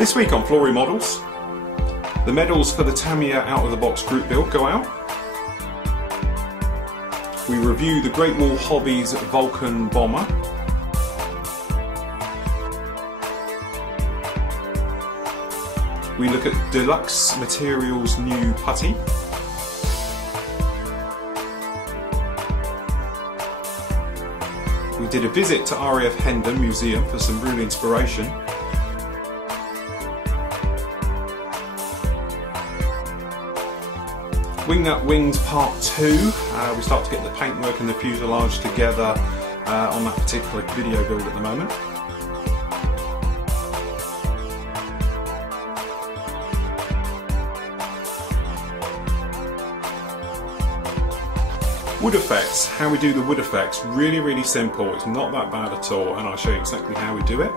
This week on Flory Models, the medals for the Tamiya out-of-the-box group build go out. We review the Great Wall Hobbies Vulcan bomber. We look at Deluxe Materials' new Putty. We did a visit to RAF Museum for some real inspiration. Wing Nut Wings Part 2. We start to get the paintwork and the fuselage together on that particular video build at the moment. Wood effects, how we do the wood effects, really simple, it's not that bad at all, and I'll show you exactly how we do it.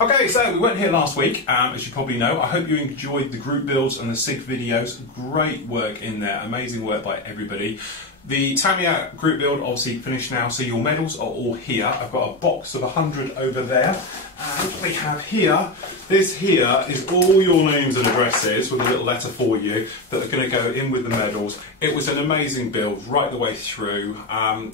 Okay, so we weren't here last week, as you probably know. I hope you enjoyed the group builds and the SIG videos. Great work in there, amazing work by everybody. The Tamiya group build obviously finished now, so your medals are all here. I've got a box of 100 over there, and we have here, this here is all your names and addresses with a little letter for you that are going to go in with the medals. It was an amazing build right the way through.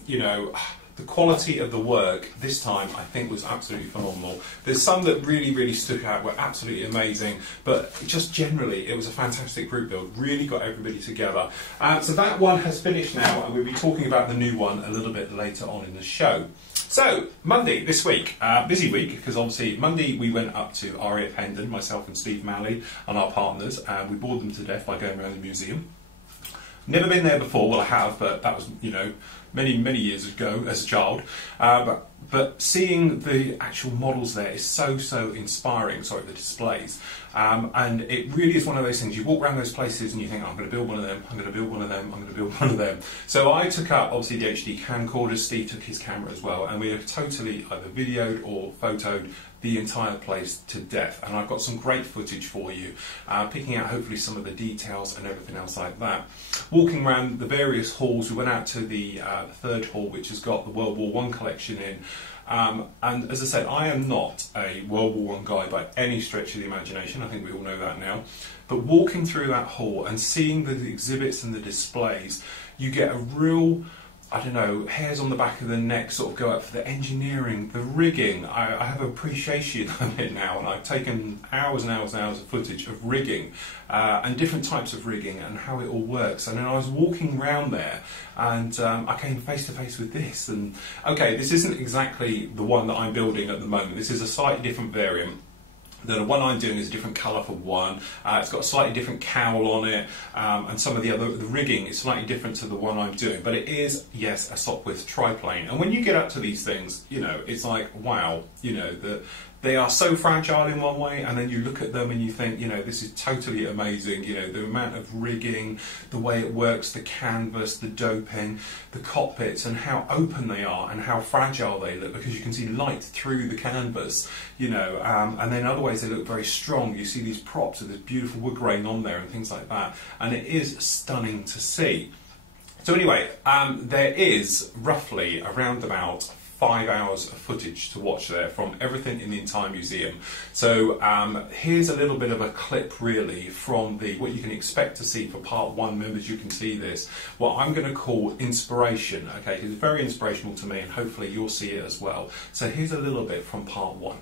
You know, the quality of the work this time I think was absolutely phenomenal. There's some that really stood out, were absolutely amazing, but just generally it was a fantastic group build, really got everybody together. So that one has finished now, and we'll be talking about the new one a little bit later on in the show. So, Monday this week, busy week, because obviously Monday we went up to RAF Hendon, myself and Steve Malley and our partners, and we bored them to death by going around the museum. Never been there before, well I have, but that was, you know, many years ago as a child. But seeing the actual models there is so inspiring, sorry, the displays. And it really is one of those things, you walk around those places and you think, I'm going to build one of them, I'm going to build one of them, I'm going to build one of them. So I took up, obviously, the HD camcorder, Steve took his camera as well, and we have totally either videoed or photoed the entire place to death. And I've got some great footage for you, picking out hopefully some of the details and everything else like that. Walking around the various halls, we went out to the third hall, which has got the World War I collection in. And as I said, I am not a World War I guy by any stretch of the imagination, I think we all know that now. But walking through that hall and seeing the exhibits and the displays, you get a real, I don't know, hairs on the back of the neck sort of go up for the engineering, the rigging. I have appreciation of it now, and I've taken hours and hours of footage of rigging and different types of rigging and how it all works. And then I was walking around there, and I came face to face with this. And okay, this isn't exactly the one that I'm building at the moment. This is a slightly different variant. The one I'm doing is a different colour for one. It's got a slightly different cowl on it, and some of the rigging is slightly different to the one I'm doing. But it is, yes, a Sopwith Triplane. And when you get up to these things, you know, it's like, wow, you know, they are so fragile in one way, and then you look at them and you think, you know, this is totally amazing. You know, the amount of rigging, the way it works, the canvas, the doping, the cockpits, and how open they are and how fragile they look, because you can see light through the canvas, you know, and then other ways they look very strong. You see these props with this beautiful wood grain on there and things like that, and it is stunning to see. So anyway, there is roughly around about 5 hours of footage to watch there from everything in the entire museum. So here's a little bit of a clip really from what you can expect to see for part one. Members, you can see this, what I'm going to call inspiration. Okay, it's very inspirational to me, and hopefully you'll see it as well. So here's a little bit from part one.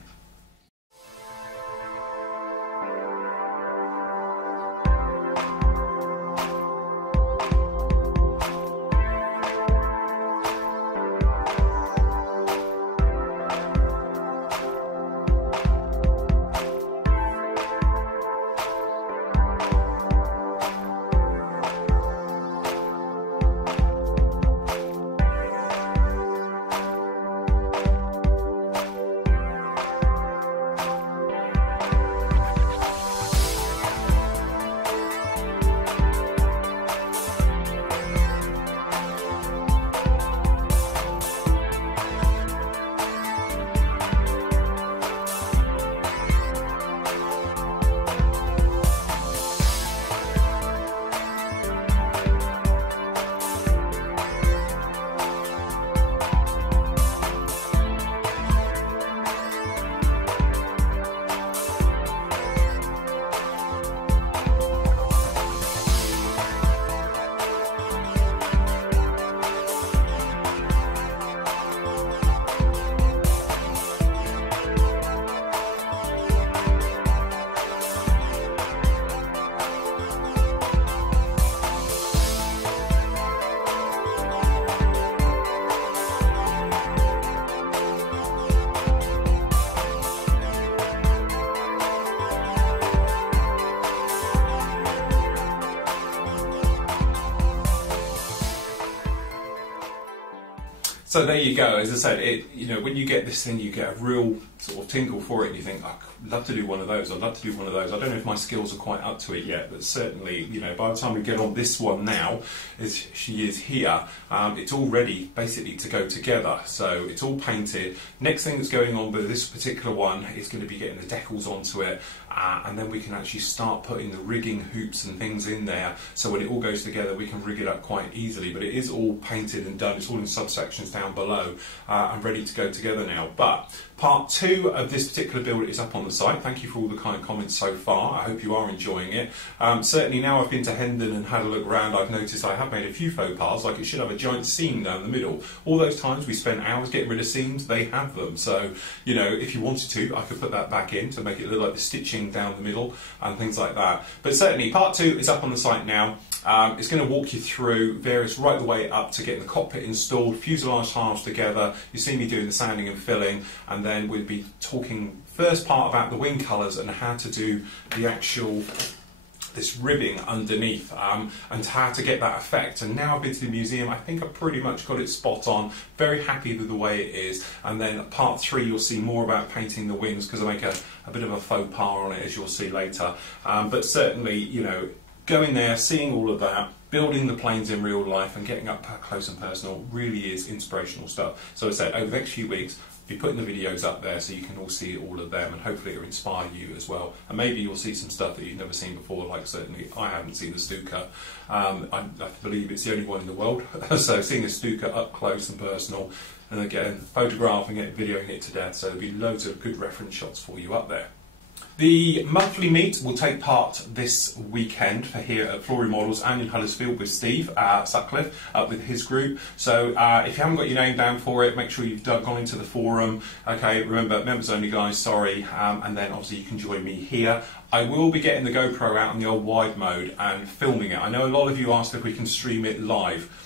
So there you go. As I said, when you get this thing, you get a real sort of tingle for it, and you think, I'd love to do one of those. I'd love to do one of those. I don't know if my skills are quite up to it yet, but certainly, by the time we get on this one now, as she is here, it's all ready basically to go together. So it's all painted. Next thing that's going on with this particular one is going to be getting the decals onto it, and then we can actually start putting the rigging hoops and things in there. So when it all goes together, we can rig it up quite easily. But it is all painted and done. It's all in subsections down below and ready to go together now. But part 2 of this particular build is up on the site. Thank you for all the kind comments so far. I hope you are enjoying it. Certainly now I've been to Hendon and had a look around, I've noticed I have made a few faux pas, like it should have a giant seam down the middle. All those times we spent hours getting rid of seams, they have them. So, if you wanted to, I could put that back in to make it look like the stitching down the middle and things like that. But certainly part 2 is up on the site now. It's going to walk you through various right the way up to getting the cockpit installed, fuselage halves together. You see me doing the sanding and filling, and then we'll be talking first part about the wing colours and how to do the actual this ribbing underneath and how to get that effect. And now I've been to the museum, I think I've pretty much got it spot on. Very happy with the way it is. And then part 3 you'll see more about painting the wings, because I make a bit of a faux pas on it, as you'll see later. But certainly, going there, seeing all of that, building the planes in real life and getting up close and personal really is inspirational stuff. So as I said, over the next few weeks, I'll be putting the videos up there so you can all see all of them, and hopefully it'll inspire you as well. And maybe you'll see some stuff that you've never seen before, like certainly I haven't seen the Stuka. I believe it's the only one in the world. So seeing a Stuka up close and personal, and again, photographing it, videoing it to death, so there'll be loads of good reference shots for you up there. The monthly meet will take part this weekend for here at Flory Models and in Huddersfield with Steve Sutcliffe up with his group. So if you haven't got your name down for it, make sure you've gone into the forum. Okay, remember, members only guys, sorry. And then obviously you can join me here. I will be getting the GoPro out in the old wide mode and filming it. I know a lot of you asked if we can stream it live.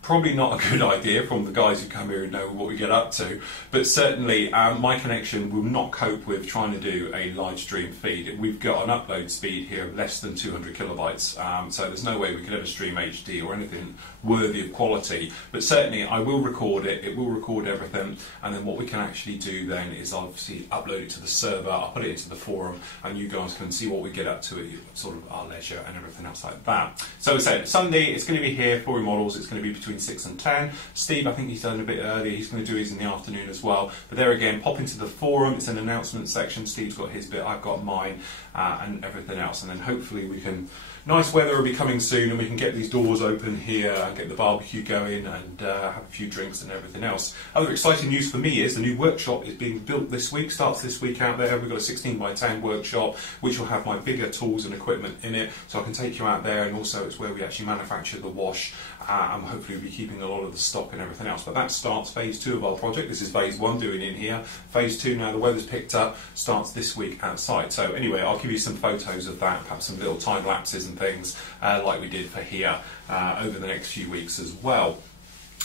Probably not a good idea from the guys who come here and know what we get up to, but certainly my connection will not cope with trying to do a live stream feed. We've got an upload speed here of less than 200 kilobytes, so there's no way we could ever stream HD or anything worthy of quality. But certainly I will record it, it will record everything, and then what we can actually do then is obviously upload it to the server, I'll put it into the forum, and you guys can see what we get up to at sort of our leisure and everything else like that. So as I said, Sunday it's going to be here, Flory Models, it's going to be between 6 and 10. Steve, I think he's done a bit earlier, he's going to do his in the afternoon as well. But there again, pop into the forum, it's an announcement section, Steve's got his bit, I've got mine, and everything else. And then hopefully we can, nice weather will be coming soon, and we can get these doors open here, and get the barbecue going, and have a few drinks and everything else. Other exciting news for me is the new workshop is being built this week, starts this week out there. We've got a 16 by 10 workshop, which will have my bigger tools and equipment in it, so I can take you out there, and also it's where we actually manufacture the wash, and hopefully we'll be keeping a lot of the stock and everything else. But that starts phase 2 of our project. This is phase 1 doing in here. Phase 2, now the weather's picked up, starts this week outside. So anyway, I'll give you some photos of that, perhaps some little time lapses and things like we did for here over the next few weeks as well.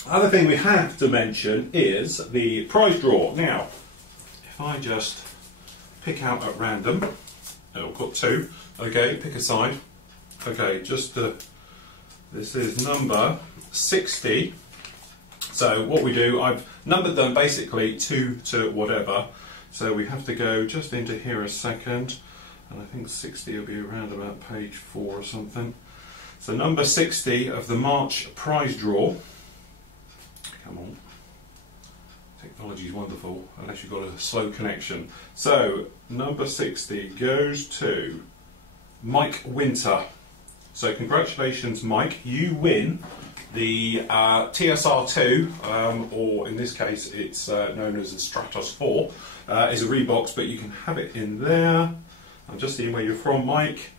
Other thing we have to mention is the prize draw. Now, if I just pick out at random, I'll put 2, okay, pick a side, okay, just this is number 60. So what we do, I've numbered them basically 2 to whatever, so we have to go just into here a second, and I think 60 will be around about page 4 or something. So number 60 of the March prize draw. Come on. Technology is wonderful, unless you've got a slow connection. So number 60 goes to Mike Winter. So congratulations, Mike. You win the TSR2, or in this case it's known as the Stratos 4, is a Reeboks, but you can have it in there. I'm just seeing where you're from, Mike.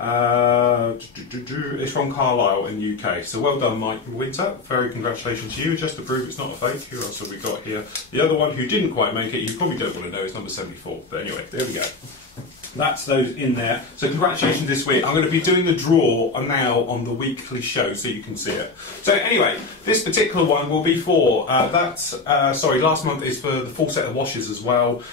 It's from Carlisle in the UK. So well done, Mike Winter. Very congratulations to you. Just to prove it's not a fake, who else have we got here? The other one who didn't quite make it, you probably don't want to know, is number 74. But anyway, there we go. That's those in there. So congratulations this week. I'm going to be doing the draw now on the weekly show so you can see it. So anyway, this particular one will be for, last month is for the full set of washers as well.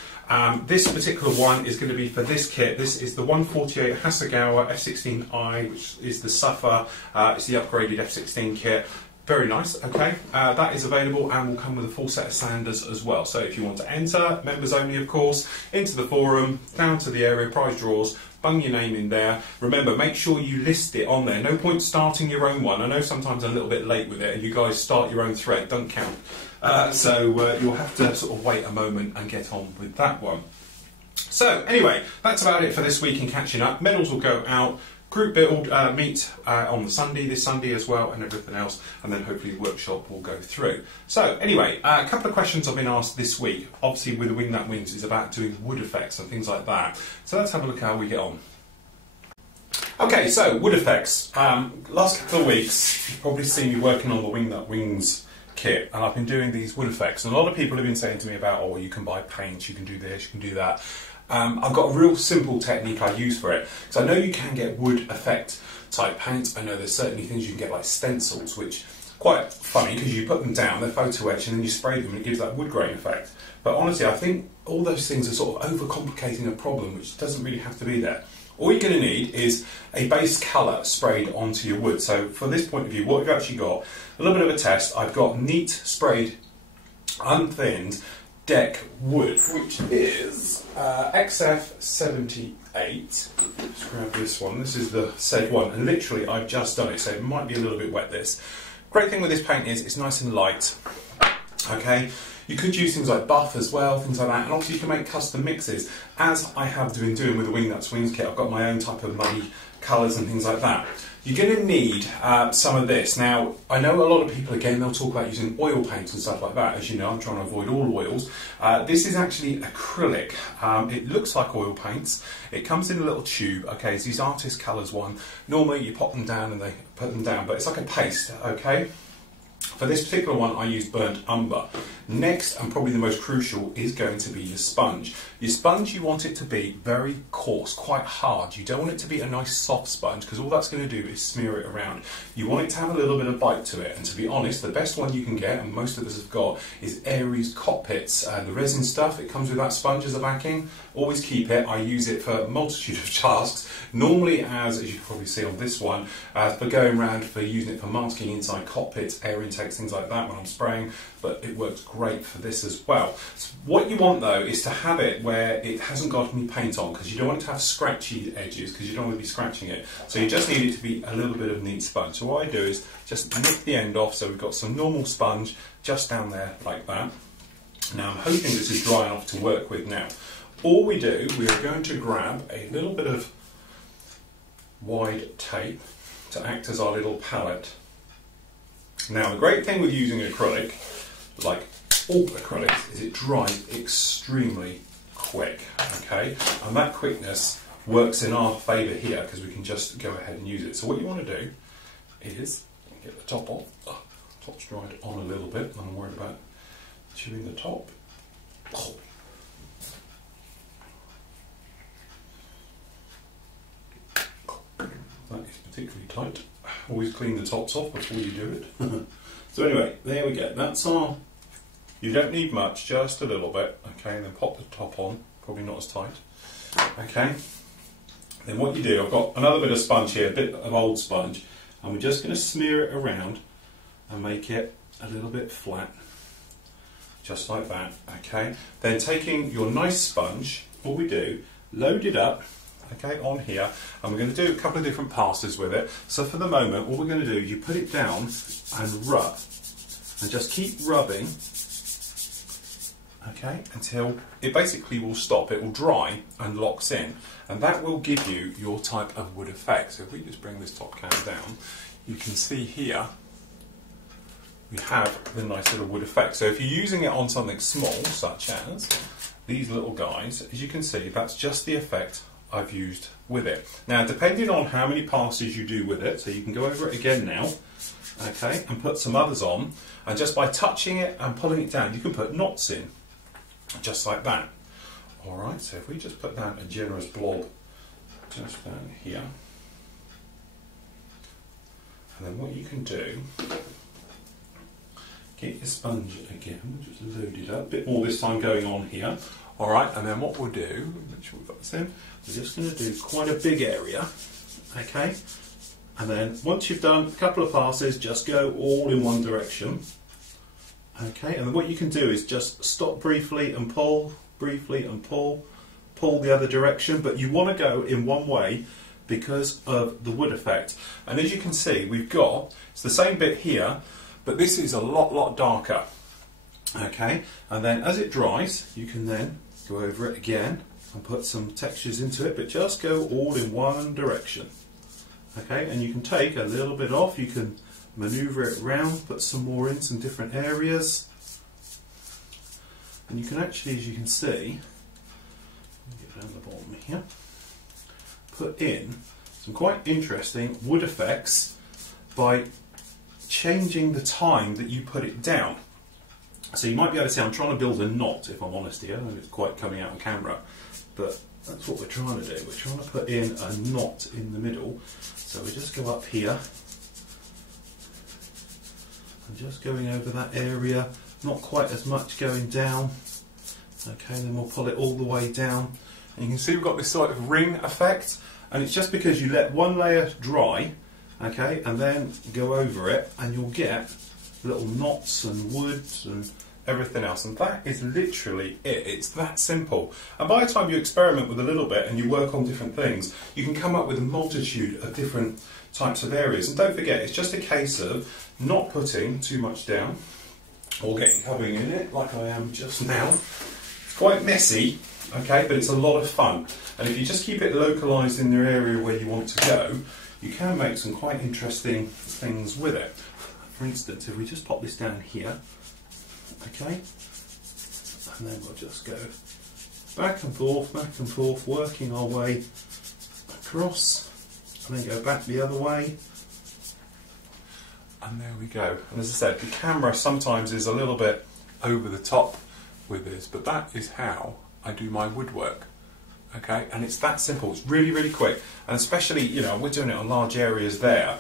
This particular one is going to be for this kit. This is the 148 Hasegawa F16i, which is the Suffer. It's the upgraded F16 kit. Very nice, okay. That is available and will come with a full set of sanders as well. So if you want to enter, members only of course, into the forum, down to the area, prize draws, bung your name in there. Remember, make sure you list it on there. No point starting your own one. I know sometimes I'm a little bit late with it and you guys start your own thread, don't count. So you'll have to sort of wait a moment and get on with that one. So anyway, that's about it for this week in catching up. Medals will go out. Group build meet on the Sunday, this Sunday as well, and everything else, and then hopefully the workshop will go through. So anyway, a couple of questions I've been asked this week, obviously with the Wing That Wings, is about doing wood effects and things like that. So let's have a look how we get on. Okay, so wood effects. Last couple of weeks, you've probably seen me working on the Wing That Wings kit, and I've been doing these wood effects, and a lot of people have been saying to me about, oh, you can buy paint, you can do this, you can do that. I've got a real simple technique I use for it. So I know you can get wood effect type paint. I know there's certainly things you can get like stencils, which are quite funny because you put them down, they're photo etched, and then you spray them and it gives that wood grain effect. But honestly, I think all those things are sort of overcomplicating a problem which doesn't really have to be there. All you're going to need is a base colour sprayed onto your wood. So for this point of view, what we've actually got, a little bit of a test, I've got neat sprayed, unthinned deck wood, which is XF78. Let's grab this one. This is the said one, and literally I've just done it, so it might be a little bit wet. This great thing with this paint is it's nice and light. Okay, you could use things like buff as well, things like that, and obviously you can make custom mixes, as I have been doing with the Wing That Wings kit. I've got my own type of muddy colours and things like that. You're going to need some of this. Now, I know a lot of people, again, they'll talk about using oil paint and stuff like that. As you know, I'm trying to avoid all oils. This is actually acrylic. It looks like oil paints. It comes in a little tube. Okay, it's these artist colours one. Normally, you pop them down and they put them down, but it's like a paste, okay? For this particular one, I used burnt umber. Next, and probably the most crucial, is going to be your sponge. Your sponge, you want it to be very coarse, quite hard. You don't want it to be a nice soft sponge, because all that's going to do is smear it around. You want it to have a little bit of bite to it, and to be honest, the best one you can get, and most of us have got, is Aries Cockpits. The resin stuff, it comes with that sponge as a backing. Always keep it. I use it for a multitude of tasks. Normally as you can probably see on this one, for going around, for using it for masking inside cockpits, air intakes, things like that when I'm spraying, but it works great for this as well. So what you want though is to have it where it hasn't got any paint on, because you don't want it to have scratchy edges, because you don't want to be scratching it. So you just need it to be a little bit of neat sponge. So what I do is just nick the end off, so we've got some normal sponge just down there like that. Now I'm hoping this is dry enough to work with now. All we do, we are going to grab a little bit of wide tape to act as our little palette. Now the great thing with using acrylic, like all acrylics, is it dries extremely quick, okay? And that quickness works in our favour here, because we can just go ahead and use it. So what you want to do is get the top off. Oh, top's dried on a little bit, I'm worried about chewing the top. Oh. That is particularly tight. Always clean the tops off before you do it. So anyway, there we go. That's our... You don't need much, just a little bit. Okay, and then pop the top on. Probably not as tight. Okay. Then what you do, I've got another bit of sponge here, a bit of old sponge, and we're just going to smear it around and make it a little bit flat. Just like that. Okay. Then taking your nice sponge, what we do, load it up. Okay, on here, and we're going to do a couple of different passes with it. So for the moment, what we're going to do, you put it down and rub, and just keep rubbing, okay, until it basically will stop. It will dry and locks in, and that will give you your type of wood effect. So if we just bring this top can down, you can see here we have the nice little wood effect. So if you're using it on something small, such as these little guys, as you can see, that's just the effect I've used with it. Now, depending on how many passes you do with it, so you can go over it again now, okay, and put some others on, and just by touching it and pulling it down, you can put knots in, just like that. Alright, so if we just put down a generous blob just down here, and then what you can do, get your sponge again, just load it up, a bit more this time going on here. Alright, and then what we'll do, make sure we've got this in, we're just going to do quite a big area, okay, And then once you've done a couple of passes, just go all in one direction. Okay, and then what you can do is just stop briefly and pull, pull the other direction, but you want to go in one way because of the wood effect. And as you can see, we've got, it's the same bit here, but this is a lot darker. Okay, and then as it dries, you can then go over it again and put some textures into it, but just go all in one direction. Okay, and you can take a little bit off, you can manoeuvre it around, put some more in some different areas, and you can actually, as you can see, get down the bottom here, put in some quite interesting wood effects by changing the time that you put it down. So you might be able to see I'm trying to build a knot, if I'm honest here, and it's quite coming out on camera, but that's what we're trying to do. We're trying to put in a knot in the middle. So we just go up here and just going over that area, not quite as much going down. Okay, then we'll pull it all the way down. And you can see we've got this sort of ring effect, and it's just because you let one layer dry, okay, and then go over it, and you'll get little knots and woods and everything else, and that is literally it. It's that simple. And by the time you experiment with a little bit and you work on different things, you can come up with a multitude of different types of areas. And don't forget, it's just a case of not putting too much down or getting covered in it like I am just now. It's quite messy, okay, but it's a lot of fun. And if you just keep it localised in the area where you want to go, you can make some quite interesting things with it. For instance, if we just pop this down here, okay, and then we'll just go back and forth, working our way across, and then go back the other way, and there we go. And as I said, the camera sometimes is a little bit over the top with this, but that is how I do my woodwork. Okay, and it's that simple. It's really quick, and especially, you know, we're doing it on large areas there,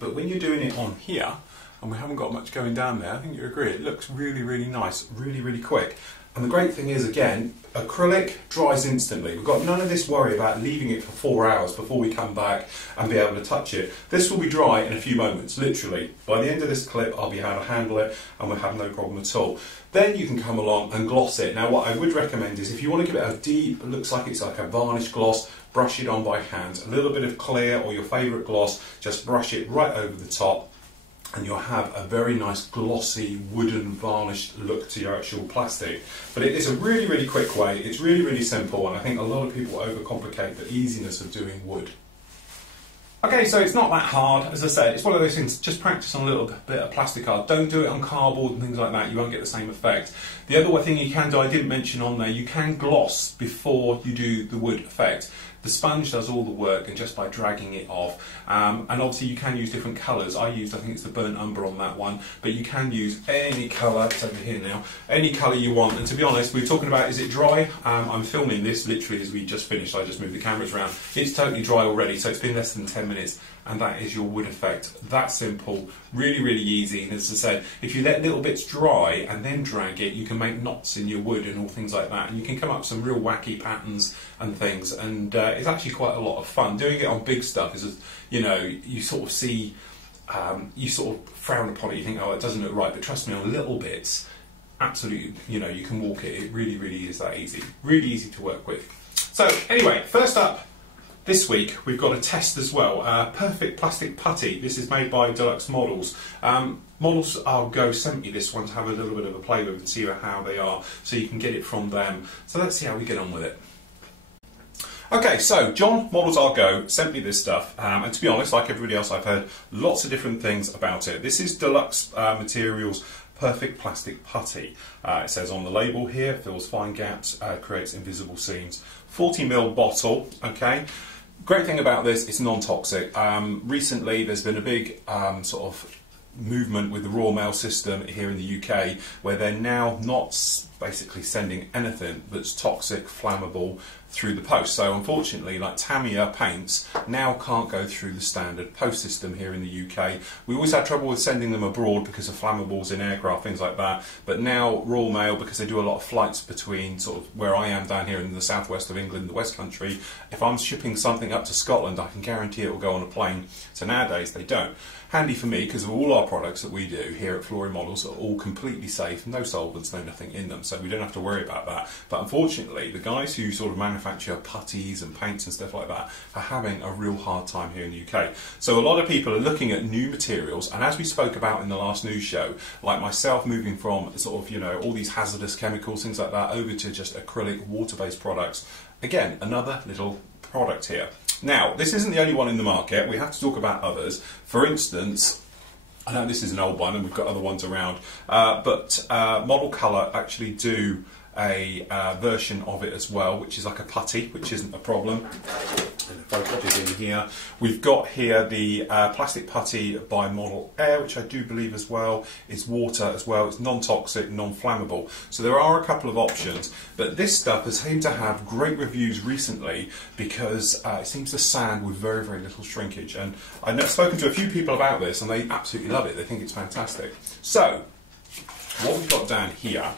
but when you're doing it on here and we haven't got much going down there, I think you agree, it looks really nice, really quick. And the great thing is, again, acrylic dries instantly. We've got none of this worry about leaving it for 4 hours before we come back and be able to touch it. This will be dry in a few moments, literally. By the end of this clip, I'll be able to handle it and we'll have no problem at all. Then you can come along and gloss it. Now, what I would recommend is if you want to give it a deep, looks like it's like a varnish gloss, brush it on by hand. A little bit of clear or your favourite gloss, just brush it right over the top, and you'll have a very nice glossy wooden varnished look to your actual plastic. But it is a really quick way, it's really simple, and I think a lot of people overcomplicate the easiness of doing wood. Okay, so it's not that hard. As I said, it's one of those things, just practice on a little bit of plastic art. Don't do it on cardboard and things like that, you won't get the same effect. The other thing you can do, I didn't mention on there, you can gloss before you do the wood effect. The sponge does all the work, and just by dragging it off. And obviously you can use different colours. I think it's the burnt umber on that one, but you can use any colour, it's over here now, any colour you want. And to be honest, we were talking about, is it dry? I'm filming this literally as we just finished, I just moved the cameras around. It's totally dry already, so it's been less than 10 minutes, and that is your wood effect. That simple, really easy. And as I said, if you let little bits dry and then drag it, you can make knots in your wood and all things like that, and you can come up with some real wacky patterns and things, and it's actually quite a lot of fun. Doing it on big stuff is, you know, you sort of see, you sort of frown upon it, you think, oh, it doesn't look right, but trust me, on little bits, absolutely, you know, you can walk it. It really is that easy. Really easy to work with. So anyway, first up this week we've got a test as well. Perfect Plastic Putty. This is made by Deluxe Models. Models I'll go sent me this one to have a little bit of a play with and see how they are, so you can get it from them. So let's see how we get on with it. Okay, so John, Models I'll Go, sent me this stuff, and to be honest, like everybody else, I've heard lots of different things about it. This is Deluxe Materials Perfect Plastic Putty. It says on the label here, fills fine gaps, creates invisible seams. 40ml bottle, okay. Great thing about this, it's non-toxic. Recently there's been a big sort of movement with the Royal Mail system here in the UK, where they're now not basically sending anything that's toxic, flammable through the post. So unfortunately, like Tamiya paints now can't go through the standard post system here in the UK. We always had trouble with sending them abroad because of flammables in aircraft, things like that. But now Royal Mail, because they do a lot of flights between sort of where I am down here in the southwest of England, the West Country, if I'm shipping something up to Scotland, I can guarantee it will go on a plane. So nowadays they don't. Handy for me because all our products that we do here at Flory Models are all completely safe, no solvents, no nothing in them, so we don't have to worry about that. But unfortunately, the guys who sort of manufacture putties and paints and stuff like that are having a real hard time here in the UK. So a lot of people are looking at new materials, and as we spoke about in the last news show, like myself moving from sort of, you know, all these hazardous chemicals, things like that, over to just acrylic water-based products. Again, another little product here. Now, this isn't the only one in the market. We have to talk about others. For instance, I know this is an old one and we've got other ones around, but Model Colour actually do a version of it as well, which is like a putty, which isn't a problem. And if I put it in here, we've got here the plastic putty by Model Air, which I do believe as well is water as well. It's non-toxic, non-flammable. So there are a couple of options, but this stuff has seemed to have great reviews recently because it seems to sand with very, very little shrinkage. And I've spoken to a few people about this and they absolutely love it. They think it's fantastic. So what we've got down here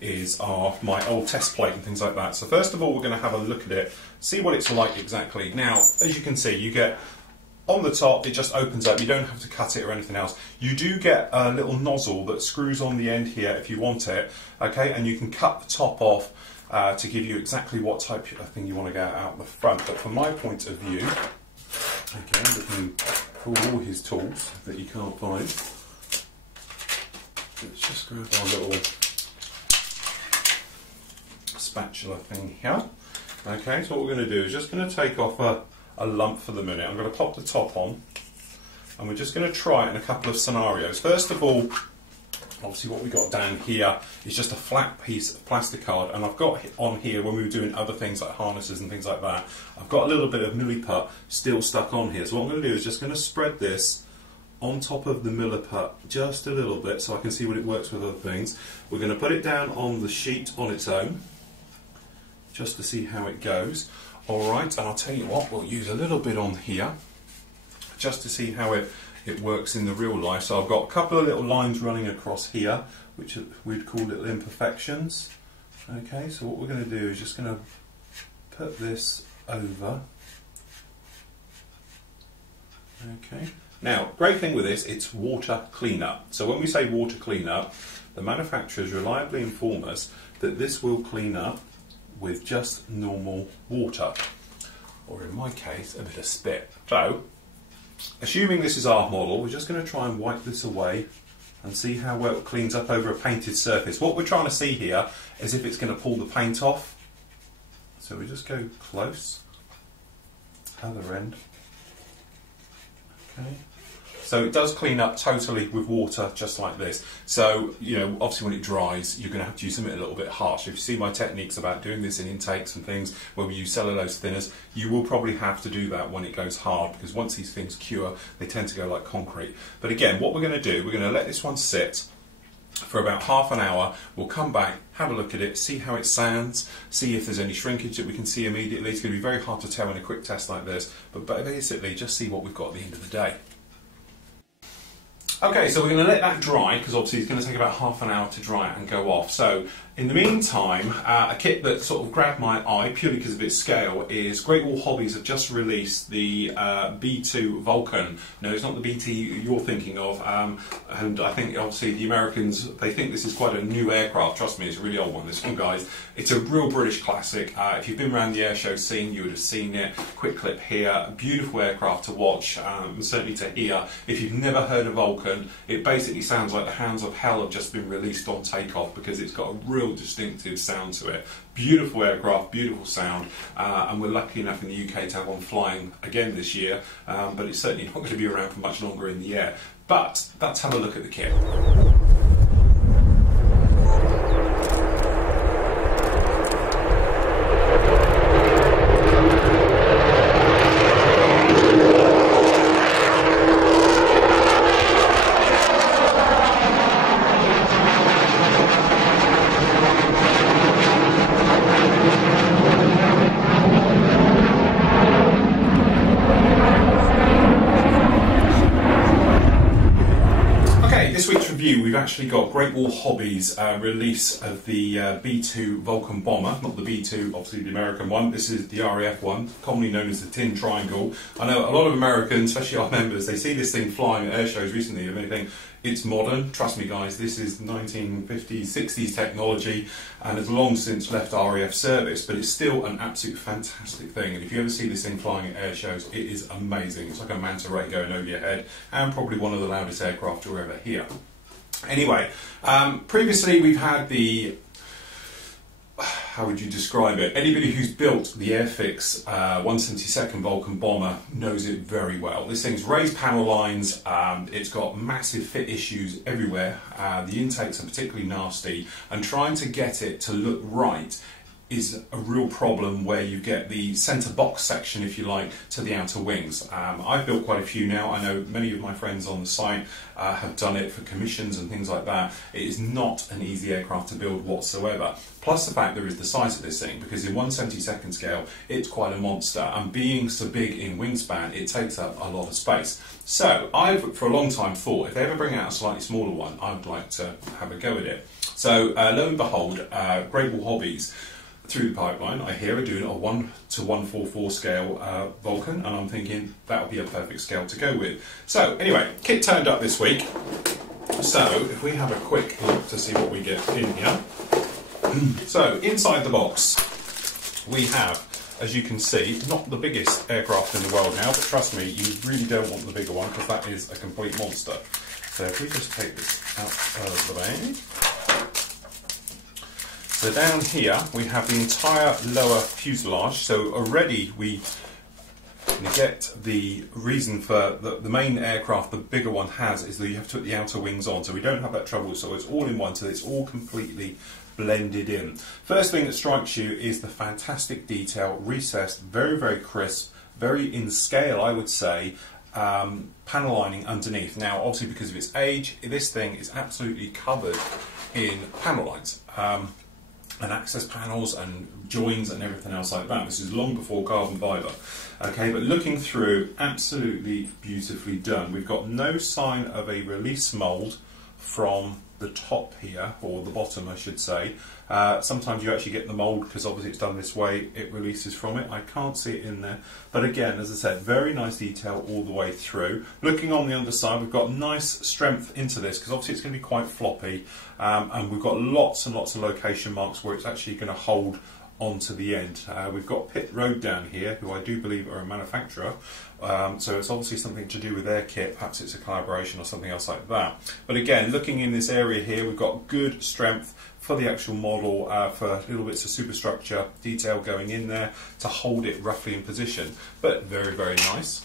is my old test plate and things like that. So first of all, we're going to have a look at it, see what it's like exactly. Now, as you can see, you get on the top, it just opens up. You don't have to cut it or anything else. You do get a little nozzle that screws on the end here if you want it, okay? And you can cut the top off to give you exactly what type of thing you want to get out the front. But from my point of view, okay, looking for all his tools that you can't find, let's just grab our little spatula thing here. Okay, so what we're going to do is just going to take off a lump for the minute. I'm going to pop the top on and we're just going to try it in a couple of scenarios. First of all, obviously what we got down here is just a flat piece of plastic card, and I've got on here, when we were doing other things like harnesses and things like that, I've got a little bit of milliput still stuck on here. So what I'm going to do is just going to spread this on top of the milliput just a little bit so I can see what it works with other things. We're going to put it down on the sheet on its own, just to see how it goes. Alright, and I'll tell you what, we'll use a little bit on here, just to see how it works in the real life. So I've got a couple of little lines running across here, which we'd call little imperfections. Okay, so what we're going to do is just going to put this over. Okay. Now, great thing with this, it's water cleanup. So when we say water cleanup, the manufacturers reliably inform us that this will clean up with just normal water, or in my case, a bit of spit. So, assuming this is our model, we're just going to try and wipe this away and see how well it cleans up over a painted surface. What we're trying to see here is if it's going to pull the paint off. So we just go close, other end. Okay. So it does clean up totally with water, just like this. So, you know, obviously when it dries, you're going to have to use something a little bit harsh. If you see my techniques about doing this in intakes and things where we use cellulose thinners, you will probably have to do that when it goes hard, because once these things cure, they tend to go like concrete. But again, what we're going to do, we're going to let this one sit for about half an hour. We'll come back, have a look at it, see how it sounds, see if there's any shrinkage that we can see immediately. It's going to be very hard to tell in a quick test like this, but basically just see what we've got at the end of the day. Okay, so we're going to let that dry, because obviously it's going to take about half an hour to dry it and go off. So in the meantime, a kit that sort of grabbed my eye purely because of its scale is Great Wall Hobbies have just released the B2 Vulcan. No, it's not the BT you're thinking of, and I think obviously the Americans, they think this is quite a new aircraft. Trust me, it's a really old one, this one, guys. It's a real British classic. If you've been around the airshow scene, you would have seen it. Quick clip here, beautiful aircraft to watch, certainly to hear. If you've never heard of Vulcan, it basically sounds like the Hounds of Hell have just been released on takeoff, because it's got a real distinctive sound to it. Beautiful aircraft, beautiful sound, and we're lucky enough in the UK to have one flying again this year, but it's certainly not going to be around for much longer in the air. But let's have a look at the kit. we've actually got Great Wall Hobbies release of the B2 Vulcan bomber, not the B2, obviously the American one. This is the RAF one, commonly known as the Tin Triangle. I know a lot of Americans, especially our members, they see this thing flying at air shows recently and they think it's modern. Trust me guys, this is 1950s, 60s technology and has long since left RAF service, but it's still an absolute fantastic thing. And if you ever see this thing flying at air shows, it is amazing. It's like a manta ray going over your head and probably one of the loudest aircraft you'll ever hear. Anyway, previously we've had the, how would you describe it? Anybody who's built the Airfix 172nd Vulcan bomber knows it very well. This thing's raised panel lines, it's got massive fit issues everywhere, the intakes are particularly nasty, and trying to get it to look right is a real problem where you get the centre box section, if you like, to the outer wings. I've built quite a few now. I know many of my friends on the site have done it for commissions and things like that. It is not an easy aircraft to build whatsoever. Plus the fact there is the size of this thing, because in 1/72 scale it's quite a monster, and being so big in wingspan it takes up a lot of space. So I've for a long time thought if they ever bring out a slightly smaller one, I'd like to have a go at it. So lo and behold, Great Wall Hobbies through the pipeline, I hear are doing a 1:144 scale Vulcan, and I'm thinking that would be a perfect scale to go with. So anyway, kit turned up this week. So if we have a quick look to see what we get in here. So inside the box we have, as you can see, not the biggest aircraft in the world now, but trust me, you really don't want the bigger one because that is a complete monster. So if we just take this out of the bag. So down here we have the entire lower fuselage, so already we get the reason for the main aircraft, the bigger one has, is that you have to put the outer wings on, so we don't have that trouble, so it's all in one, so it's all completely blended in. First thing that strikes you is the fantastic detail, recessed, very, very crisp, very in scale I would say, panel lining underneath. Now obviously because of its age, this thing is absolutely covered in panel lines. And access panels and joins and everything else like that. This is long before carbon fibre. Okay, but looking through, absolutely beautifully done. We've got no sign of a release mould from the top here, or the bottom I should say. Sometimes you actually get the mould because obviously it's done this way, it releases from it. I can't see it in there, but again, as I said, very nice detail all the way through. Looking on the underside, we've got nice strength into this because obviously it's going to be quite floppy, and we've got lots and lots of location marks where it's actually going to hold onto the end. We've got Pit Road down here, who I do believe are a manufacturer, so it's obviously something to do with their kit, perhaps it's a collaboration or something else like that. But again, looking in this area here, we've got good strength for the actual model, for little bits of superstructure detail going in there to hold it roughly in position, but very, very nice.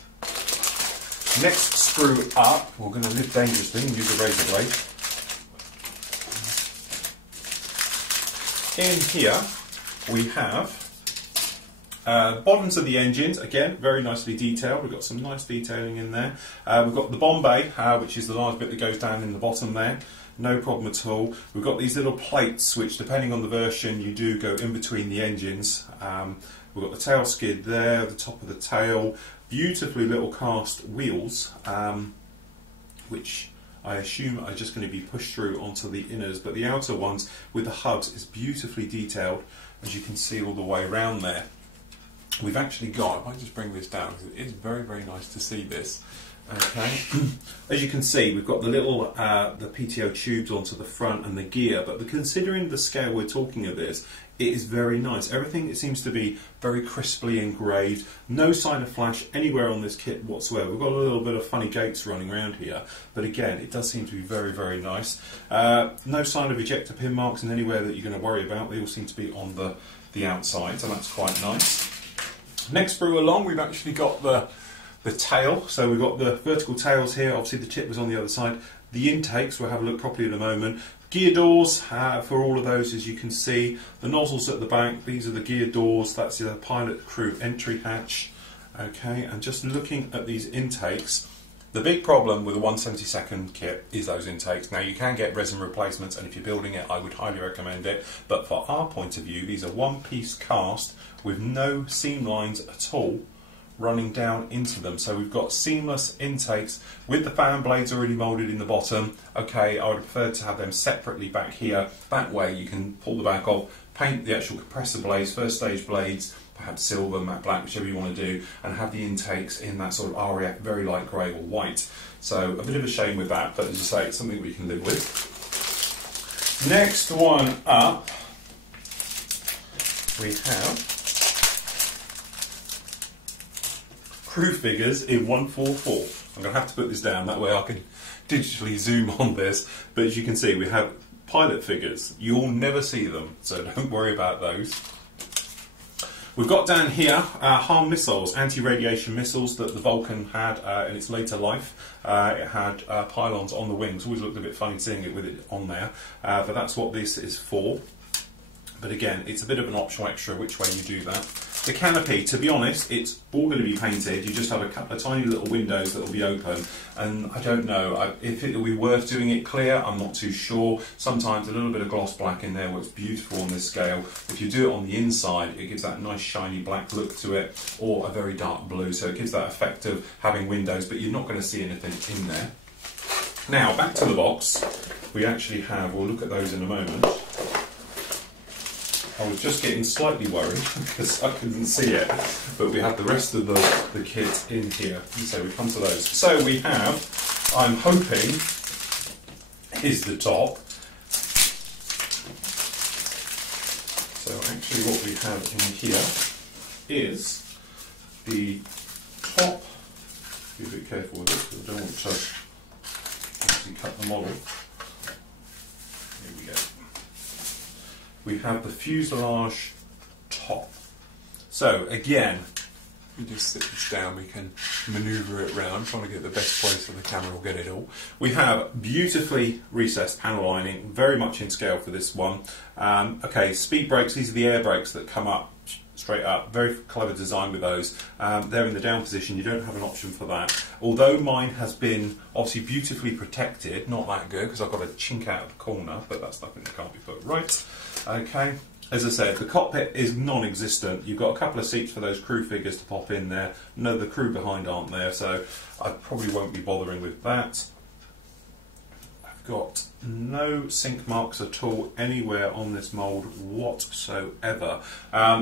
Next screw up, we're going to live dangerously and use a razor blade. In here we have bottoms of the engines, again very nicely detailed. We've got some nice detailing in there. We've got the bomb bay, which is the large bit that goes down in the bottom there, no problem at all. We've got these little plates which, depending on the version, you do go in between the engines. We've got the tail skid there, the top of the tail, beautifully little cast wheels, which I assume are just going to be pushed through onto the inners, but the outer ones with the hubs is beautifully detailed, as you can see all the way around there. We've actually got, if I just bring this down, because it is very, very nice to see this. Okay, as you can see, we've got the little the PTO tubes onto the front and the gear, but considering the scale we're talking of this, it is very nice. Everything, it seems to be very crisply engraved. No sign of flash anywhere on this kit whatsoever. We've got a little bit of funny gates running around here, but again, it does seem to be very, very nice. No sign of ejector pin marks in anywhere that you're going to worry about. They all seem to be on the outside, so that's quite nice. Next sprue along, we've actually got the tail. So we've got the vertical tails here. Obviously the tip was on the other side. The intakes, we'll have a look properly in a moment. Gear doors for all of those, as you can see. The nozzles at the back, these are the gear doors. That's the pilot crew entry hatch. Okay, and just looking at these intakes, the big problem with the 172nd kit is those intakes. Now you can get resin replacements, and if you're building it, I would highly recommend it. But for our point of view, these are one-piece cast with no seam lines at all running down into them. So we've got seamless intakes with the fan blades already moulded in the bottom. Okay, I would prefer to have them separately back here. That way you can pull the back off, paint the actual compressor blades, first stage blades, perhaps silver, matte black, whichever you want to do, and have the intakes in that sort of RAF, very light grey or white. So a bit of a shame with that, but as I say, it's something we can live with. Next one up, we have crew figures in 144. I'm going to have to put this down, that way I can digitally zoom on this, but as you can see we have pilot figures. You'll never see them, so don't worry about those. We've got down here harm missiles, anti-radiation missiles that the Vulcan had in its later life. It had pylons on the wings. Always looked a bit funny seeing it with it on there, but that's what this is for. But again, it's a bit of an optional extra which way you do that. The canopy, to be honest, it's all going to be painted. You just have a couple of tiny little windows that will be open, and I don't know if it will be worth doing it clear. I'm not too sure. Sometimes a little bit of gloss black in there works beautiful on this scale. If you do it on the inside, it gives that nice shiny black look to it, or a very dark blue, so it gives that effect of having windows, but you're not going to see anything in there. Now, back to the box. We actually have, we'll look at those in a moment. I was just getting slightly worried because I couldn't see it, but we have the rest of the kit in here, and so we come to those. So we have, I'm hoping, is the top. So actually what we have in here is the top. Be a bit careful with it because I don't want to actually cut the model. Here we go. We have the fuselage top. So again, we just sit this down, we can manoeuvre it around, trying to get the best place for the camera will get it all. We have beautifully recessed panel lining, very much in scale for this one. Okay, speed brakes, these are the air brakes that come up straight up. Very clever design with those. They're in the down position, you don't have an option for that. Although mine has been obviously beautifully protected, not that good because I've got a chink out of the corner, but that's nothing that can't be put right. Okay, as I said, the cockpit is non-existent. You've got a couple of seats for those crew figures to pop in there. No, the crew behind aren't there, so I probably won't be bothering with that. I've got no sink marks at all anywhere on this mould whatsoever.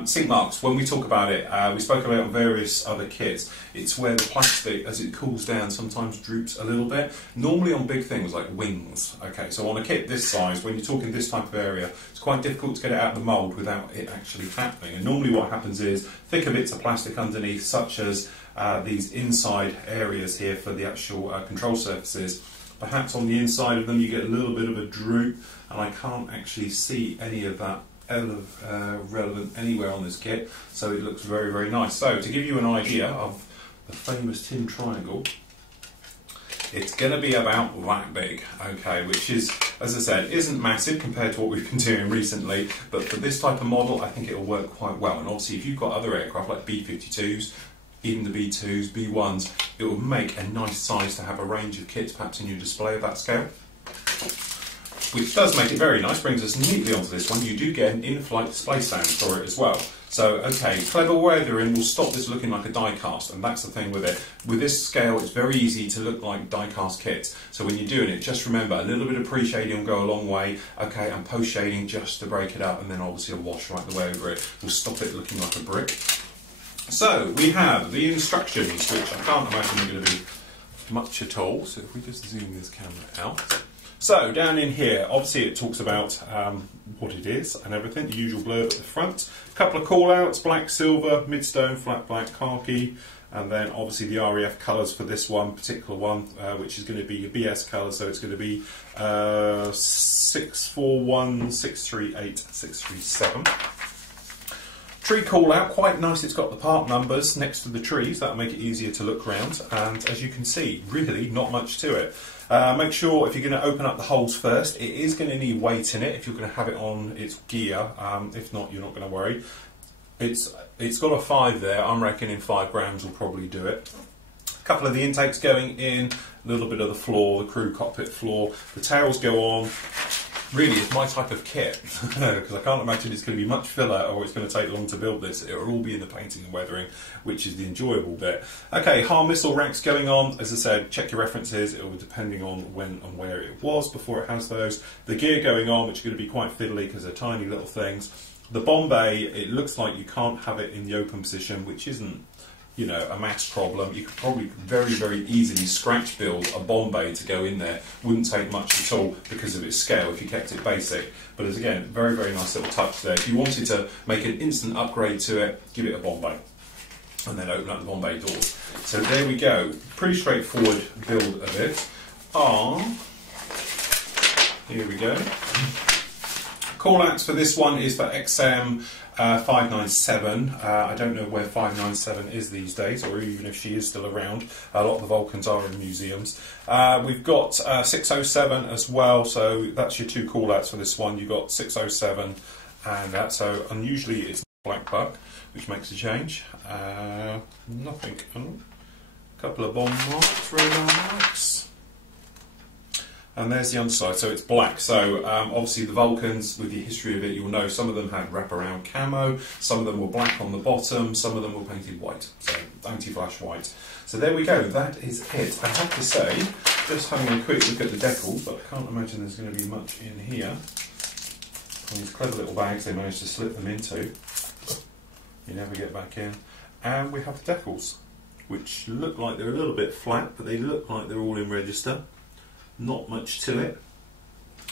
Sink marks, when we talk about it, we spoke about it on various other kits. It's where the plastic, as it cools down, sometimes droops a little bit. Normally on big things like wings. Okay, so on a kit this size, when you're talking this type of area, it's quite difficult to get it out of the mould without it actually happening. And normally what happens is thicker bits of plastic underneath, such as these inside areas here for the actual control surfaces. Perhaps on the inside of them you get a little bit of a droop, and I can't actually see any of that relevant anywhere on this kit, so it looks very, very nice. So to give you an idea of the famous tin triangle, it's going to be about that big, okay, which is, as I said, isn't massive compared to what we've been doing recently, but for this type of model I think it will work quite well. And obviously if you've got other aircraft like B-52s, even the B2s, B1s, it will make a nice size to have a range of kits perhaps in your display of that scale. Which does make it very nice, brings us neatly onto this one. You do get an in-flight display stand for it as well. So, okay, clever weathering will stop this looking like a die-cast, and that's the thing with it. With this scale, it's very easy to look like die-cast kits. So when you're doing it, just remember, a little bit of pre-shading will go a long way, okay, and post-shading just to break it up, and then obviously a wash right the way over it will stop it looking like a brick. So, we have the instructions, which I can't imagine are going to be much at all. So if we just zoom this camera out. So, down in here, obviously it talks about what it is and everything, the usual blurb at the front. A couple of call-outs, black, silver, midstone, flat black, khaki, and then obviously the RAF colours for this one, particular one, which is going to be your BS colour, so it's going to be 641, 638, 637. Tree call out, quite nice, it's got the part numbers next to the trees, that'll make it easier to look round, and as you can see, really not much to it. Make sure if you're going to open up the holes first, it is going to need weight in it if you're going to have it on its gear, if not you're not going to worry. It's got a 5 there, I'm reckoning 5 grams will probably do it. A couple of the intakes going in, a little bit of the floor, the crew cockpit floor, the tails go on. really is my type of kit, because I can't imagine it's going to be much filler or it's going to take long to build this. It will all be in the painting and weathering, which is the enjoyable bit. Okay, harm missile racks going on. As I said, check your references. It will be depending on when and where it was before it has those. The gear going on, which is going to be quite fiddly because they're tiny little things. The bomb bay, it looks like you can't have it in the open position, which isn't, you know, a mass problem. You could probably very, very easily scratch build a bomb bay to go in there. Wouldn't take much at all because of its scale if you kept it basic. But as again, very, very nice little touch there. If you wanted to make an instant upgrade to it, give it a bomb bay. And then open up the bomb bay doors. So there we go. Pretty straightforward build of it. Here we go. Call outs for this one is for XM 597. I don't know where 597 is these days, or even if she is still around. A lot of the Vulcans are in museums. We've got 607 as well, so that's your two call outs for this one. You've got 607 and that, so unusually it's black buck, which makes a change. Nothing. A couple of bomb marks, radar marks. And there's the underside, so it's black. So obviously the Vulcans, with your history of it, you'll know some of them had wraparound camo, some of them were black on the bottom, some of them were painted white, so anti-flash white. So there we go, that is it. I have to say, just having a quick look at the decals, but I can't imagine there's going to be much in here. And these clever little bags they managed to slip them into. You never get back in. And we have the decals, which look like they're a little bit flat, but they look like they're all in register. Not much to it.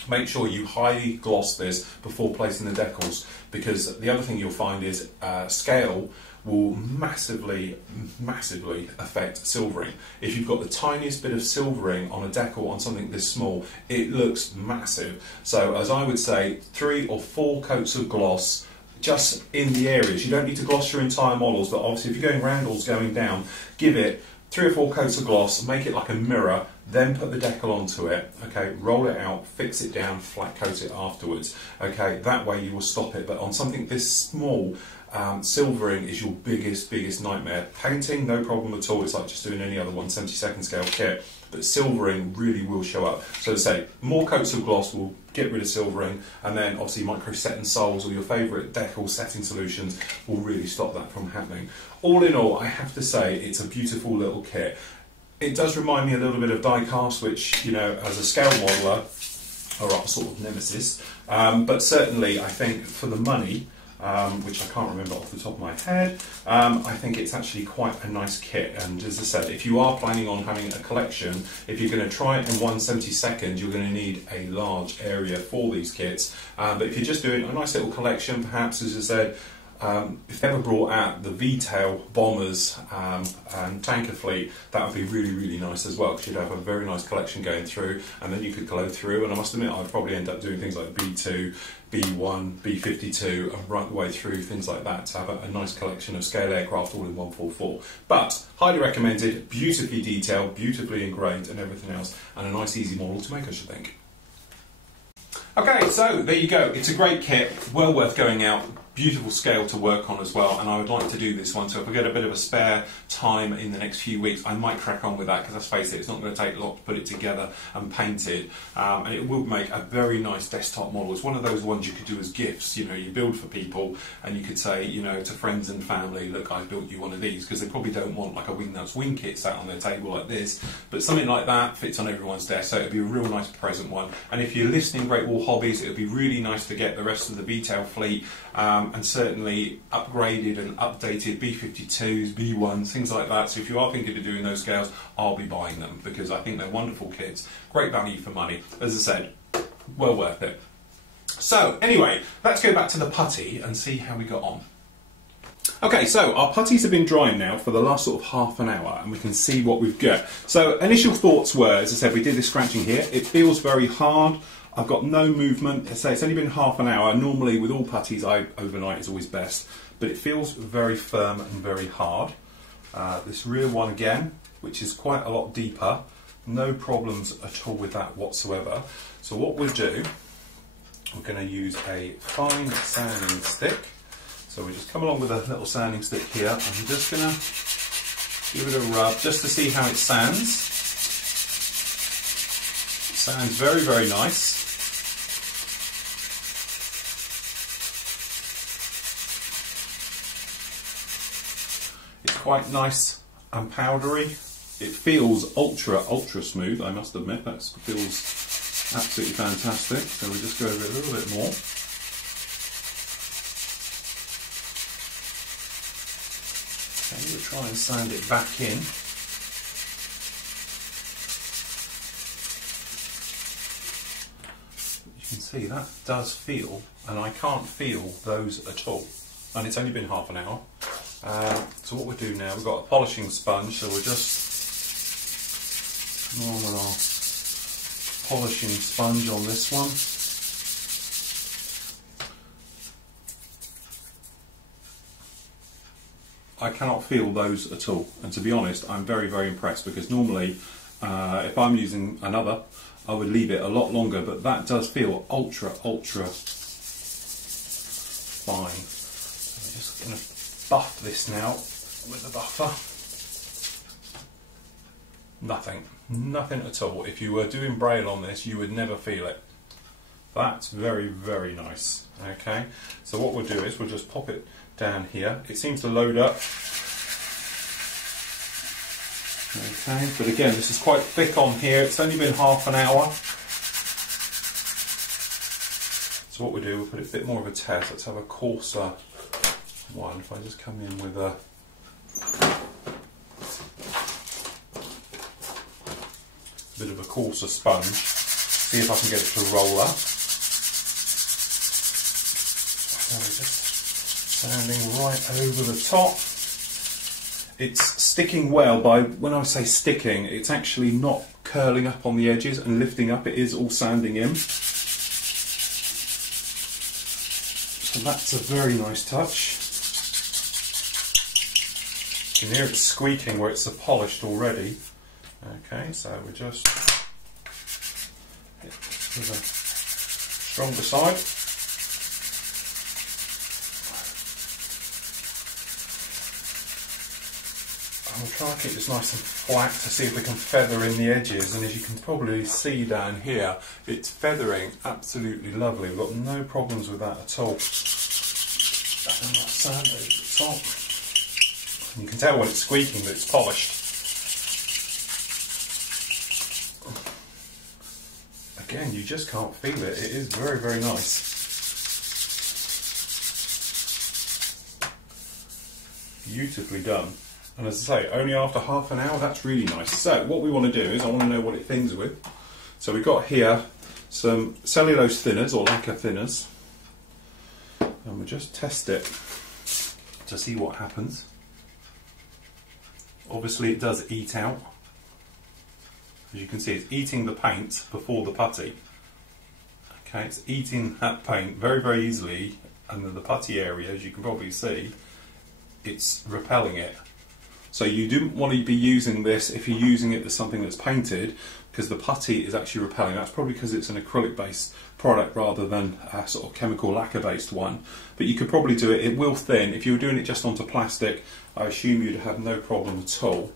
Make sure you highly gloss this before placing the decals, because the other thing you'll find is scale will massively affect silvering. If you've got the tiniest bit of silvering on a decal on something this small, it looks massive. So as I would say, 3 or 4 coats of gloss just in the areas. You don't need to gloss your entire models, but obviously if you're going roundels going down, give it 3 or 4 coats of gloss, make it like a mirror, then put the decal onto it, okay, roll it out, fix it down, flat coat it afterwards, okay, that way you will stop it. But on something this small, silvering is your biggest nightmare. Painting, no problem at all, it's like just doing any other 1/72 scale kit, but silvering really will show up. So to say, more coats of gloss will get rid of silvering, and then obviously micro set and sols or your favourite decal setting solutions will really stop that from happening. All in all, I have to say it's a beautiful little kit. It does remind me a little bit of die-cast, which, you know, as a scale modeller are our sort of nemesis, but certainly I think for the money, which I can't remember off the top of my head, I think it's actually quite a nice kit. And as I said, if you are planning on having a collection, if you're going to try it in 1/72, you're going to need a large area for these kits. But if you're just doing a nice little collection, perhaps, as I said, if they ever brought out the V-tail bombers and tanker fleet, that would be really nice as well, because you'd have a very nice collection going through, and then you could go through, and I must admit I'd probably end up doing things like B2, B1, B52, and right the way through, things like that, to have a nice collection of scale aircraft all in 144. But highly recommended, beautifully detailed, beautifully engraved and everything else, and a nice easy model to make, I should think. Okay, so there you go. It's a great kit, well worth going out. Beautiful scale to work on as well, and I would like to do this one, so if I get a bit of a spare time in the next few weeks, I might crack on with that, because let's face it, it's not going to take long to put it together and paint it, and it will make a very nice desktop model. It's one of those ones you could do as gifts, you know, you build for people, and you could say, you know, to friends and family, look, I built you one of these, because they probably don't want like a Wingnuts wing kit sat on their table like this, but something like that fits on everyone's desk, so it'd be a real nice present one. And if you're listening Great Wall Hobbies, it would be really nice to get the rest of the V-tail fleet, and certainly upgraded and updated B52s, B1s, things like that. So if you are thinking of doing those scales, I'll be buying them, because I think they're wonderful kits, great value for money. As I said, well worth it. So anyway, let's go back to the putty and see how we got on. Okay, so our putties have been drying now for the last sort of half an hour, and we can see what we've got. So initial thoughts were, as I said, we did this scratching here. It feels very hard. I've got no movement. So it's only been half an hour. Normally with all putties, overnight is always best, but it feels very firm and very hard. This rear one again, which is quite a lot deeper, no problems at all with that whatsoever. So what we'll do, we're going to use a fine sanding stick. So we just come along with a little sanding stick here, and I'm just going to give it a rub just to see how it sands. It sounds very nice. It's quite nice and powdery. It feels ultra smooth, I must admit. That feels absolutely fantastic. So we'll just go over it a little bit more. Okay, we'll try and sand it back in. You can see that does feel, and I can't feel those at all. And it's only been half an hour. So what we'll do now, we've got a polishing sponge, so we'll just normal our polishing sponge on this one. I cannot feel those at all, and to be honest I'm very impressed, because normally if I'm using another I would leave it a lot longer, but that does feel ultra fine. So we're just going to buff this now with the buffer. Nothing at all. If you were doing braille on this you would never feel it. That's very nice. Okay, so what we'll do is we'll just pop it down here. It seems to load up. Okay, but again this is quite thick on here. It's only been half an hour. So what we'll do, we'll put a bit more of a test. Let's have a coarser one. If I just come in with a bit of a coarser sponge, see if I can get it to roll up. So we're just sanding right over the top. It's sticking well. When I say sticking, it's actually not curling up on the edges and lifting up, it is all sanding in. So that's a very nice touch. You can hear it squeaking where it's polished already. Okay, so we're just hit with a stronger side. I'll try and keep this nice and flat to see if we can feather in the edges, and as you can probably see down here, it's feathering absolutely lovely. We've got no problems with that at all. And that sand over the top. And you can tell when it's squeaking that it's polished. Again, you just can't feel it. It is very nice. Beautifully done. And as I say, only after half an hour, that's really nice. So what we want to do is, I want to know what it thins with. So we've got here some cellulose thinners, or lacquer thinners. And we'll just test it to see what happens. Obviously it does eat out. As you can see, it's eating the paint before the putty. Okay, it's eating that paint very easily, and then the putty area, as you can probably see, it's repelling it. So you don't want to be using this if you're using it as something that's painted, because the putty is actually repelling. That's probably because it's an acrylic based product rather than a sort of chemical lacquer based one. But you could probably do it. It will thin. If you were doing it just onto plastic, I assume you'd have no problem at all.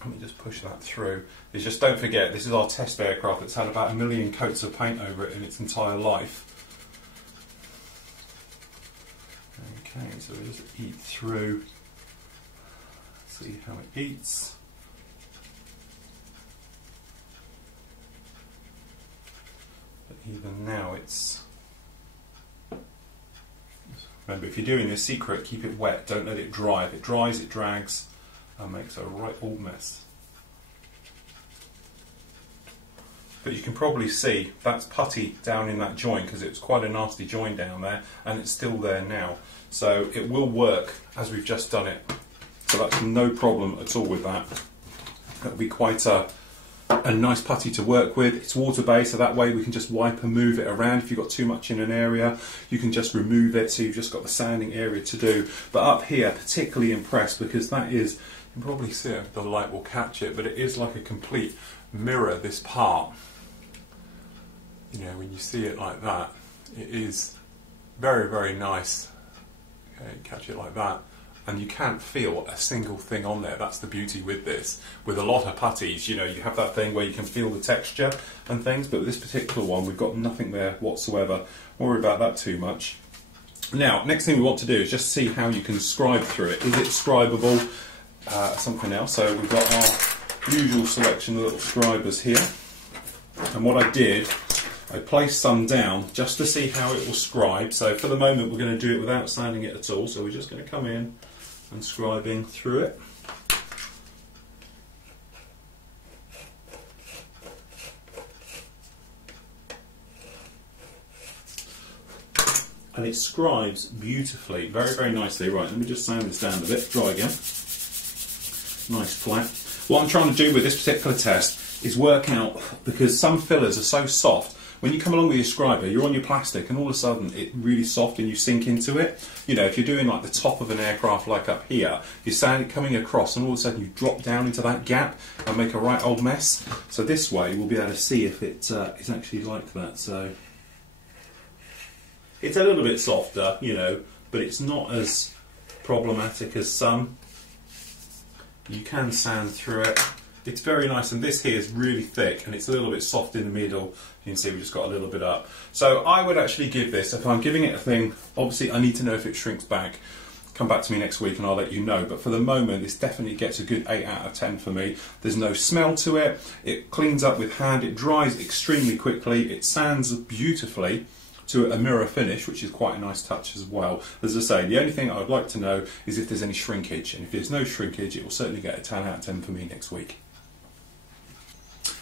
Let me just push that through. It's just, don't forget, this is our test aircraft that's had about 1 million coats of paint over it in its entire life. Okay, so we'll just eat through. See how it eats. But even now it's... Remember, if you're doing this secret, keep it wet, don't let it dry. If it dries, it drags and makes a right old mess. But you can probably see that's putty down in that joint, because it was quite a nasty joint down there, and it's still there now. So it will work as we've just done it. So that's no problem at all with that. That'll be quite a nice putty to work with. It's water based, so that way we can just wipe and move it around. If you've got too much in an area, you can just remove it, so you've just got the sanding area to do. But up here, particularly impressed, because that is, you can probably see it, the light will catch it, but it is like a complete mirror, this part. You know, when you see it like that, it is very nice. Okay, catch it like that. And you can't feel a single thing on there. That's the beauty with this. With a lot of putties, you know, you have that thing where you can feel the texture and things, but with this particular one, we've got nothing there whatsoever. Don't worry about that too much. Now, next thing we want to do is just see how you can scribe through it. Is it scribable? Something else. So we've got our usual selection of little scribers here. And what I did, I placed some down just to see how it will scribe. So for the moment we're going to do it without sanding it at all. So we're just going to come in and scribing through it. And it scribes beautifully, very, very nicely. Right, let me just sand this down a bit, dry again. Nice flat. What I'm trying to do with this particular test is work out, because some fillers are so soft, when you come along with your scriber, you're on your plastic and all of a sudden it's really soft and you sink into it. You know, if you're doing like the top of an aircraft like up here, you're sand coming across and all of a sudden you drop down into that gap and make a right old mess. So this way we'll be able to see if it is actually like that. So it's a little bit softer, you know, but it's not as problematic as some. You can sand through it. It's very nice, and this here is really thick and it's a little bit soft in the middle. You can see we've just got a little bit up. So I would actually give this, if I'm giving it a thing, obviously I need to know if it shrinks back. Come back to me next week and I'll let you know, but for the moment this definitely gets a good 8 out of 10 for me. There's no smell to it, it cleans up with hand, it dries extremely quickly, it sands beautifully to a mirror finish, which is quite a nice touch as well. As I say, the only thing I would like to know is if there's any shrinkage, and if there's no shrinkage it will certainly get a 10 out of 10 for me next week.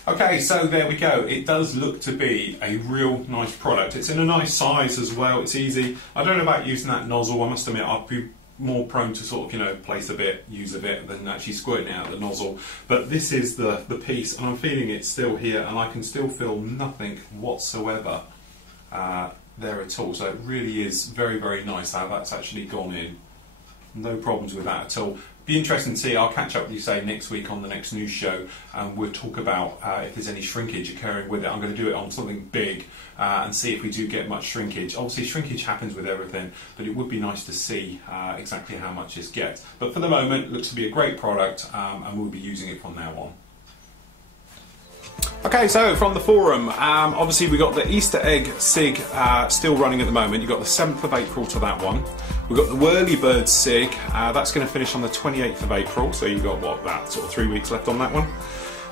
Okay, so there we go. It does look to be a real nice product. It's in a nice size as well, it's easy. I don't know about using that nozzle, I must admit I'd be more prone to sort of, you know, place a bit, use a bit, than actually squirting it out the nozzle. But this is the piece, and I'm feeling it still here, and I can still feel nothing whatsoever there at all. So it really is very, very nice how that's actually gone in. No problems with that at all. Be interesting to see. I'll catch up with you, say, next week on the next news show, and we'll talk about if there's any shrinkage occurring with it. I'm going to do it on something big and see if we do get much shrinkage. Obviously shrinkage happens with everything, but it would be nice to see exactly how much this gets. But for the moment it looks to be a great product, and we'll be using it from now on. Okay, so from the forum, obviously we got the Easter egg SIG still running at the moment. You've got the 7th of April to that one. We've got the Whirlybird SIG, that's going to finish on the 28th of April, so you've got, what, that sort of 3 weeks left on that one.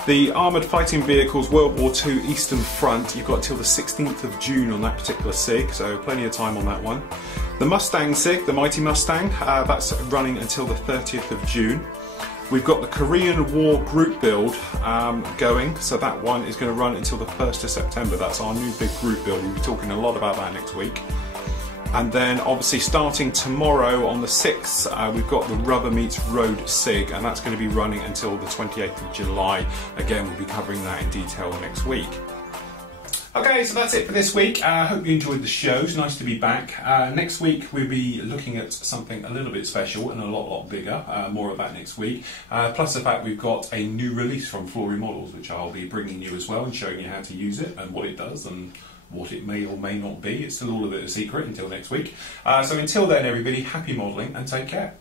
The Armoured Fighting Vehicles World War II Eastern Front, you've got till the 16th of June on that particular SIG, so plenty of time on that one. The Mustang SIG, the Mighty Mustang, that's running until the 30th of June. We've got the Korean War group build going, so that one is going to run until the 1st of September. That's our new big group build. We'll be talking a lot about that next week. And then obviously starting tomorrow on the 6th, we've got the Rubber Meets Road SIG, and that's going to be running until the 28th of July. Again, we'll be covering that in detail next week. Okay, so that's it for this week. I hope you enjoyed the show. It's nice to be back. Next week we'll be looking at something a little bit special and a lot bigger. More of that next week. Plus the fact we've got a new release from Flory Models, which I'll be bringing you as well and showing you how to use it and what it does and what it may or may not be. It's still all a bit of a secret until next week. So until then, everybody, happy modelling and take care.